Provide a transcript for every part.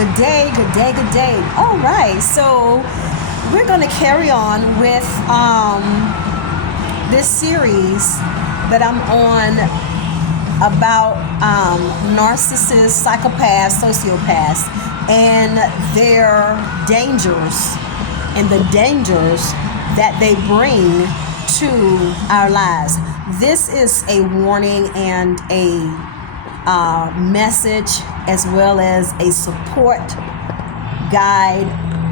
Good day, good day, good day. All right, so we're going to carry on with this series that I'm on about narcissists, psychopaths, sociopaths, and their dangers and the dangers that they bring to our lives. This is a warning and a message, as well as a support guide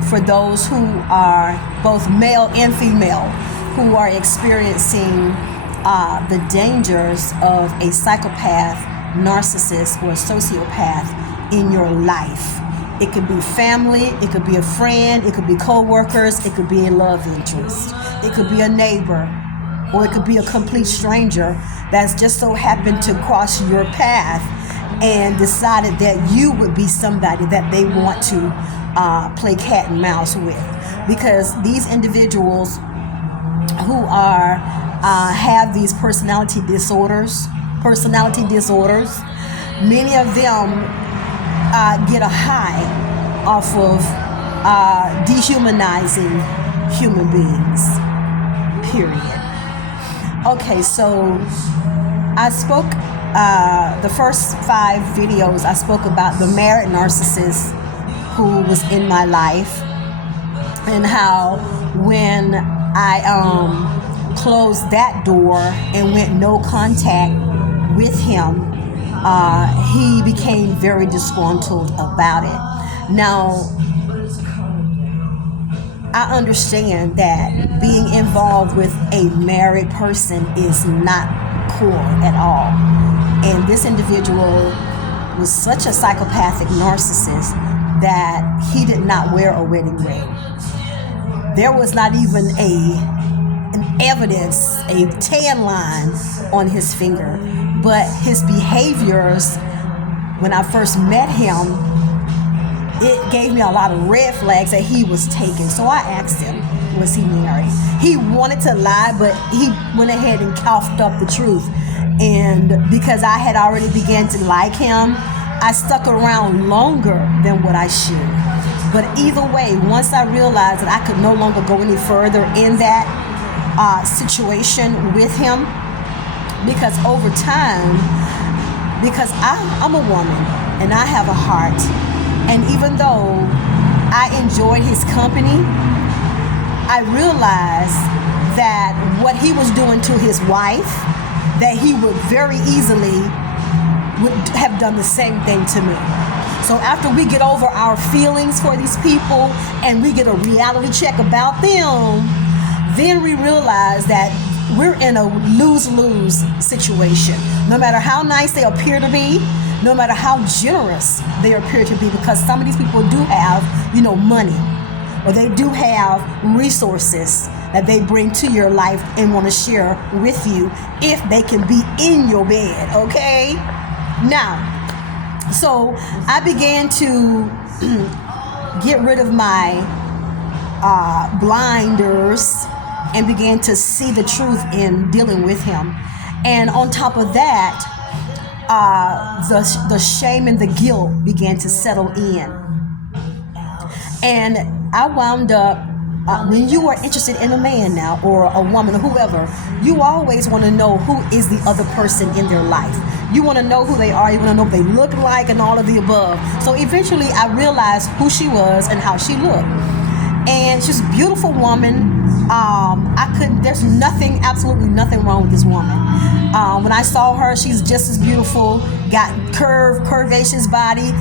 for those who are both male and female who are experiencing the dangers of a psychopath, narcissist, or sociopath in your life. It could be family, it could be a friend, it could be co-workers, it could be a love interest, it could be a neighbor, or it could be a complete stranger that's just so happened to cross your path and decided that you would be somebody that they want to play cat and mouse with. Because these individuals who are have these personality disorders, many of them get a high off of dehumanizing human beings, period. Okay, so I spoke, the first 5 videos, I spoke about the married narcissist who was in my life, and how when I closed that door and went no contact with him, he became very disgruntled about it. Now, I understand that being involved with a married person is not cool at all. And this individual was such a psychopathic narcissist that he did not wear a wedding ring. There was not even an evidence, a tan line on his finger. But his behaviors, when I first met him, it gave me a lot of red flags that he was taken. So I asked him, was he married? He wanted to lie, but he went ahead and coughed up the truth. And because I had already began to like him, I stuck around longer than what I should. But either way, once I realized that I could no longer go any further in that situation with him, because over time, because I'm a woman and I have a heart, and even though I enjoyed his company, I realized that what he was doing to his wife, that he would very easily would have done the same thing to me. So after we get over our feelings for these people and we get a reality check about them, then we realize that we're in a lose-lose situation. No matter how nice they appear to be, no matter how generous they appear to be, because some of these people do have, money, or they do have resources that they bring to your life and want to share with you if they can be in your bed, okay? Now, so I began to get rid of my blinders and began to see the truth in dealing with him. And on top of that, the shame and the guilt began to settle in. And I wound up, when you are interested in a man now, or a woman, or whoever, you always want to know who is the other person in their life. You want to know who they are, you want to know what they look like, and all of the above. So eventually I realized who she was and how she looked. And she's a beautiful woman. There's absolutely nothing wrong with this woman. When I saw her, she's just as beautiful, got curvaceous body,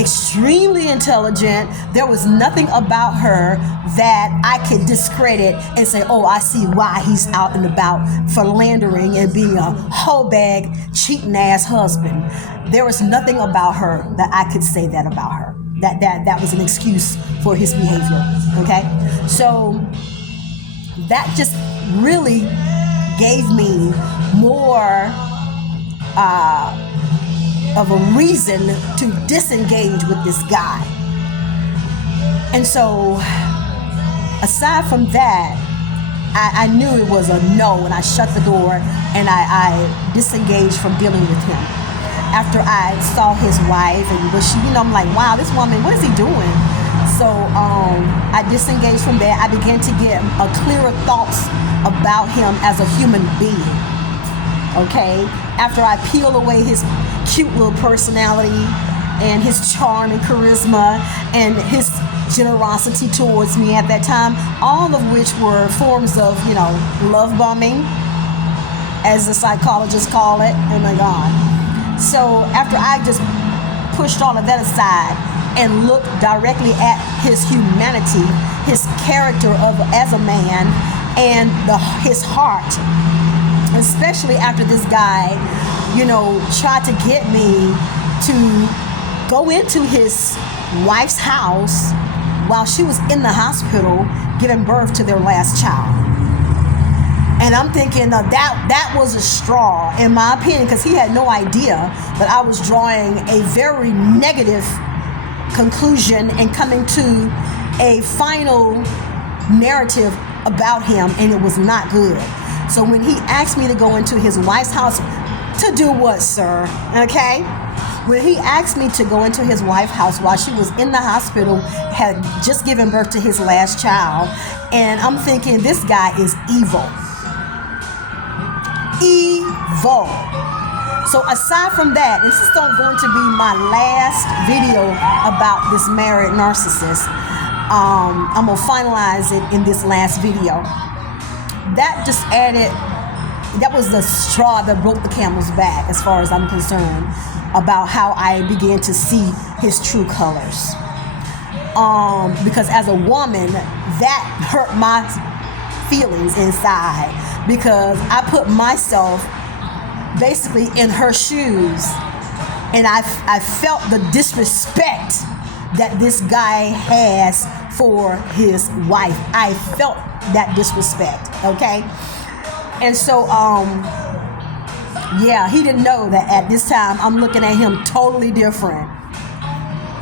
extremely intelligent. There was nothing about her that I could discredit and say, oh, I see why he's out and about philandering and being a hoe bag, cheating ass husband. There was nothing about her that I could say that about her. That was an excuse for his behavior, okay? So that just really gave me more of a reason to disengage with this guy. And so aside from that, I knew it was a no, and I shut the door and I disengaged from dealing with him. after I saw his wife, and was she, I'm like, wow, this woman, what is he doing? So I disengaged from that. I began to get a clearer thoughts about him as a human being. Okay, after I peel away his cute little personality and his charm and charisma and his generosity towards me at that time, all of which were forms of, love bombing, as the psychologists call it. Oh my God. So after I just pushed all of that aside and looked directly at his humanity, his character as a man, and his heart, especially after this guy, tried to get me to go into his wife's house while she was in the hospital giving birth to their last child. And I'm thinking that was a straw, in my opinion, because he had no idea that I was drawing a very negative conclusion and coming to a final narrative about him, and it was not good. So when he asked me to go into his wife's house, to do what, sir? Okay? When he asked me to go into his wife's house while she was in the hospital, had just given birth to his last child, and I'm thinking, this guy is evil. Evil. So aside from that, this is going to be my last video about this married narcissist. I'm going to finalize it in this last video. That was the straw that broke the camel's back, as far as I'm concerned, about how I began to see his true colors. Because as a woman, that hurt my feelings inside, because I put myself basically in her shoes, and I felt the disrespect that this guy has for his wife. I felt that disrespect, okay? And so, he didn't know that at this time I'm looking at him totally different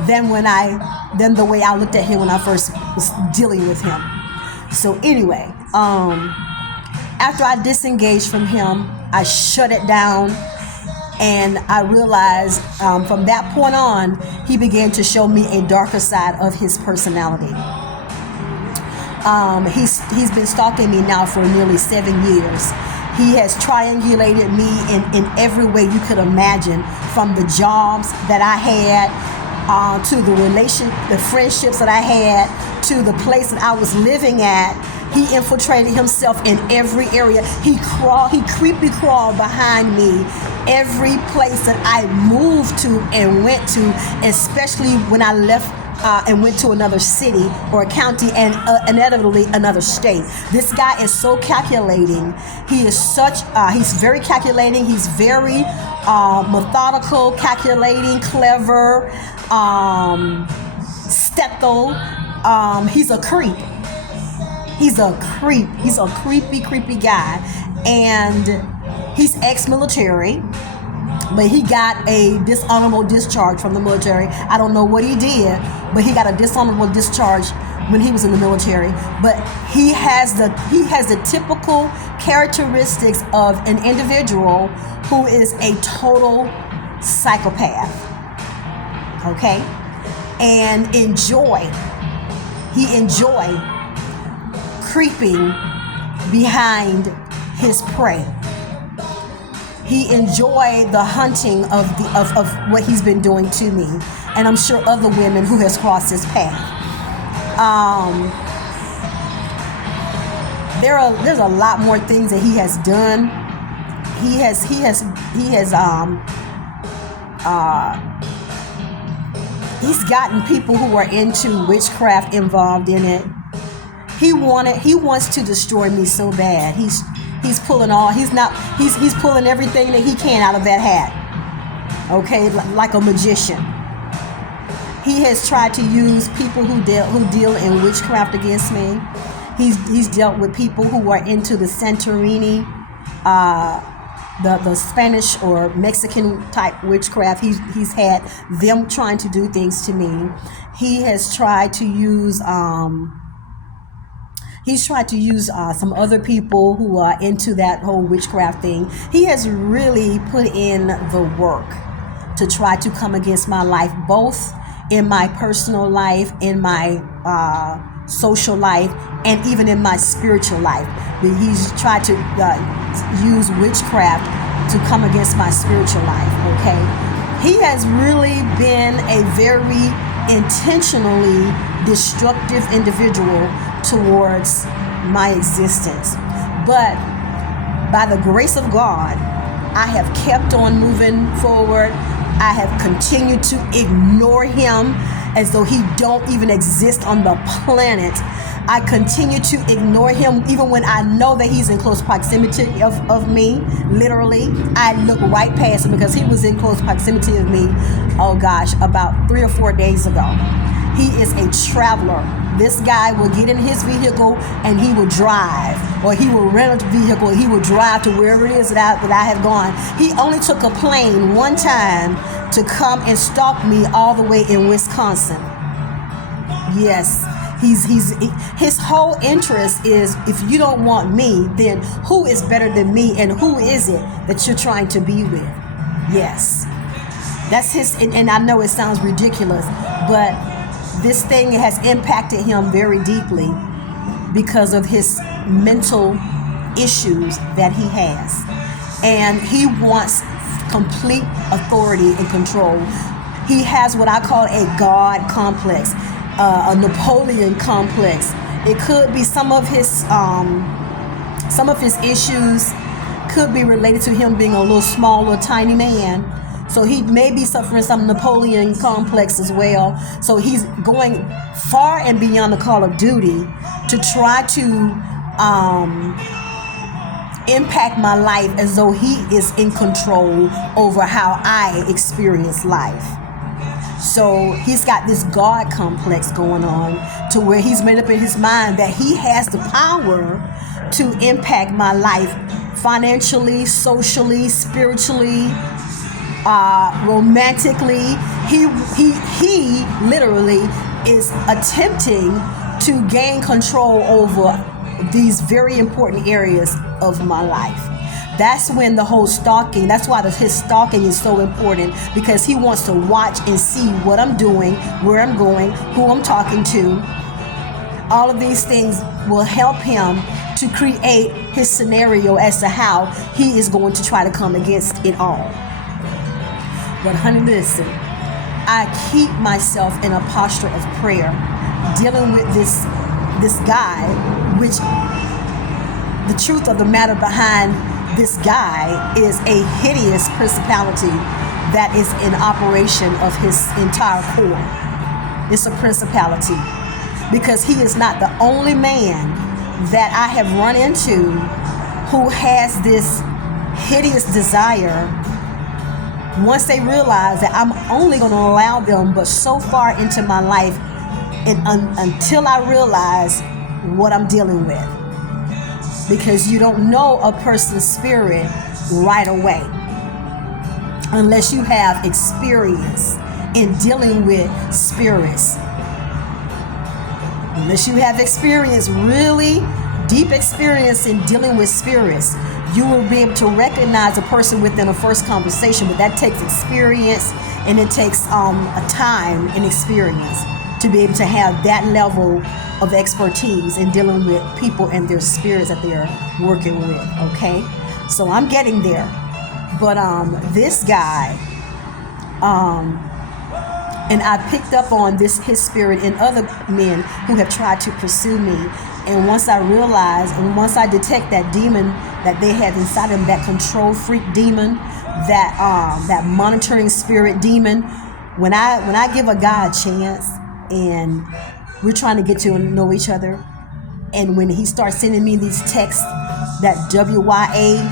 than the way I looked at him when I first was dealing with him. So anyway, after I disengaged from him, I shut it down, and I realized from that point on, he began to show me a darker side of his personality. He's been stalking me now for nearly 7 years. He has triangulated me in every way you could imagine, from the jobs that I had, to the friendships that I had, to the place that I was living at. He infiltrated himself in every area. He creepy crawled behind me every place that I moved to and went to, especially when I left and went to another city or a county, and inevitably another state. This guy is so calculating. He's very calculating. He's very methodical, calculating, clever, stealthful. He's a creep. He's a creep. He's a creepy guy. And he's ex-military, but he got a dishonorable discharge from the military. I don't know what he did, but he got a dishonorable discharge when he was in the military. But he has the typical characteristics of an individual who is a total psychopath. Okay? And he enjoy creeping behind his prey. He enjoyed the hunting of what he's been doing to me, and I'm sure other women who has crossed his path. There's a lot more things that he has done. He's gotten people who are into witchcraft involved in it. He wants to destroy me so bad. He's pulling everything that he can out of that hat. Okay, like a magician. He has tried to use people who deal in witchcraft against me. He's dealt with people who are into the Santorini, the Spanish or Mexican type witchcraft. He's had them trying to do things to me. He has tried to use some other people who are into that whole witchcraft thing. He has really put in the work. to try to come against my life, both in my personal life, in my social life, and even in my spiritual life. He's tried to use witchcraft to come against my spiritual life, okay? He has really been a very intentionally destructive individual towards my existence. But by the grace of God, I have kept on moving forward. I have continued to ignore him as though he don't even exist on the planet. I continue to ignore him even when I know that he's in close proximity of me. Literally, I look right past him because he was in close proximity of me, oh gosh, about 3 or 4 days ago. He is a traveler. This guy will get in his vehicle and he will drive, or he will rent a vehicle and he will drive to wherever it is that I have gone. He only took a plane one time to come and stalk me all the way in Wisconsin. Yes. His whole interest is, if you don't want me, then who is better than me, and who is it that you're trying to be with? Yes, that's his. And I know it sounds ridiculous, but this thing has impacted him very deeply because of his mental issues that he has, and he wants complete authority and control. He has what I call a God complex. A Napoleon complex. It could be some of his issues could be related to him being a little small or tiny man. So he may be suffering some Napoleon complex as well. So he's going far and beyond the call of duty to try to impact my life as though he is in control over how I experience life. So he's got this God complex going on to where he's made up in his mind that he has the power to impact my life financially, socially, spiritually, romantically. He literally is attempting to gain control over these very important areas of my life. That's when the whole stalking, that's why his stalking is so important, because he wants to watch and see what I'm doing, where I'm going, who I'm talking to. All of these things will help him to create his scenario as to how he is going to try to come against it all. But honey, listen, I keep myself in a posture of prayer, dealing with this guy, which the truth of the matter behind this guy is a hideous principality that is in operation of his entire core. It's a principality, because he is not the only man that I have run into who has this hideous desire. Once they realize that I'm only going to allow them but so far into my life, and until I realize what I'm dealing with. Because you don't know a person's spirit right away unless you have experience in dealing with spirits. Unless you have experience, really deep experience in dealing with spirits, you will be able to recognize a person within a first conversation. But that takes experience, and it takes a time and experience to be able to have that level of expertise in dealing with people and their spirits that they're working with. Okay, so I'm getting there. But this guy, and I picked up on his spirit in other men who have tried to pursue me. And once I realized, and once I detect that demon that they have inside them, that control freak demon, that monitoring spirit demon, when I give a guy a chance and we're trying to get to know each other, and when he starts sending me these texts, that WYA,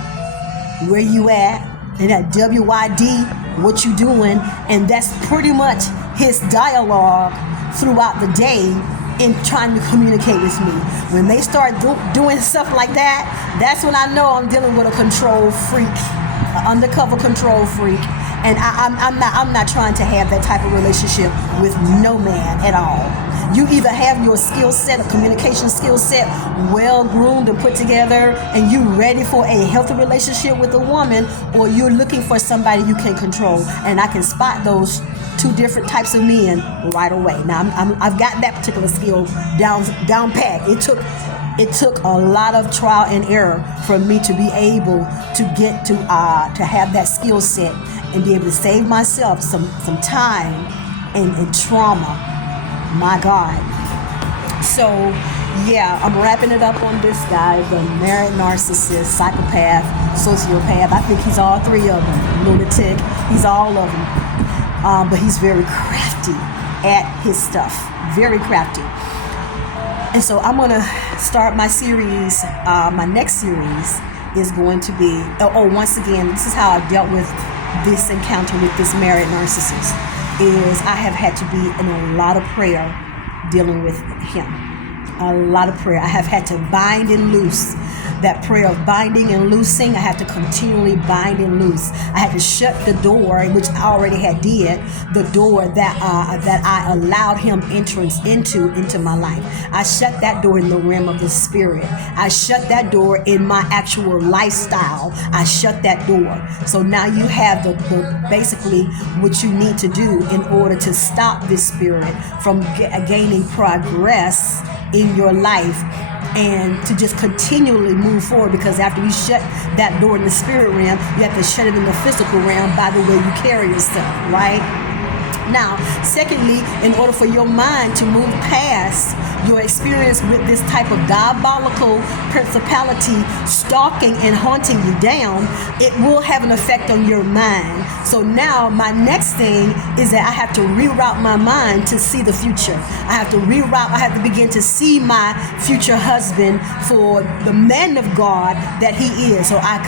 where you at, and that WYD, what you doing, and that's pretty much his dialogue throughout the day in trying to communicate with me. When they start doing stuff like that, that's when I know I'm dealing with a control freak, an undercover control freak. And I'm not trying to have that type of relationship with no man at all. You either have your skill set, a communication skill set, well groomed and put together, and you ready for a healthy relationship with a woman, or you're looking for somebody you can control. And I can spot those two different types of men right away. Now I've got that particular skill down pat. It took a lot of trial and error for me to be able to get to have that skill set and be able to save myself some time and trauma. My God. So yeah, I'm wrapping it up on this guy, the married narcissist, psychopath, sociopath. I think he's all three of them. Lunatic. He's all of them. But he's very crafty at his stuff. Very crafty. And so I'm going to start my series. My next series is going to be, once again, this is how I dealt with this encounter with this married narcissist, is I have had to be in a lot of prayer dealing with him. A lot of prayer. I have had to bind and loose. That prayer of binding and loosing, I had to continually bind and loose. I had to shut the door, which I already had did, the door that I allowed him entrance into my life. I shut that door in the realm of the spirit. I shut that door in my actual lifestyle. I shut that door. So now you have the basically what you need to do in order to stop this spirit from gaining progress in your life, and to just continually move forward, because after you shut that door in the spirit realm, you have to shut it in the physical realm by the way you carry yourself, right? Now, secondly, in order for your mind to move past your experience with this type of diabolical principality stalking and haunting you down, it will have an effect on your mind. So now my next thing is that I have to reroute my mind to see the future. I have to begin to see my future husband for the man of God that he is. So I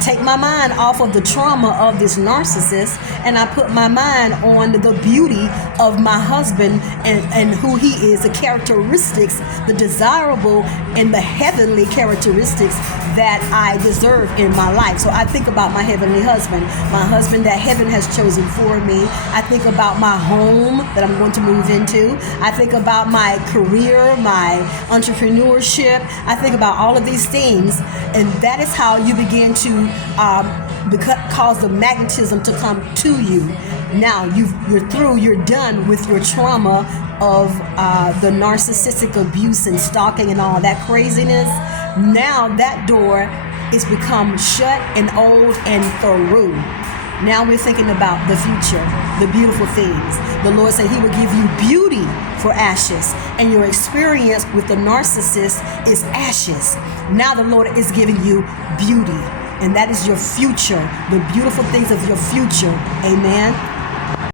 take my mind off of the trauma of this narcissist, and I put my mind on the beauty of my husband and who he is, the characteristics, the desirable and the heavenly characteristics that I deserve in my life. So I think about my heavenly husband, my husband that heaven has chosen for me. I think about my home that I'm going to move into. I think about my career, my entrepreneurship. I think about all of these things, and that is how you begin to cause the magnetism to come to you. Now you're done with your trauma of the narcissistic abuse and stalking and all that craziness. Now that door is become shut and old and through. Now we're thinking about the future, the beautiful things. The Lord said he will give you beauty for ashes, and your experience with the narcissist is ashes. Now the Lord is giving you beauty, and that is your future, the beautiful things of your future. Amen.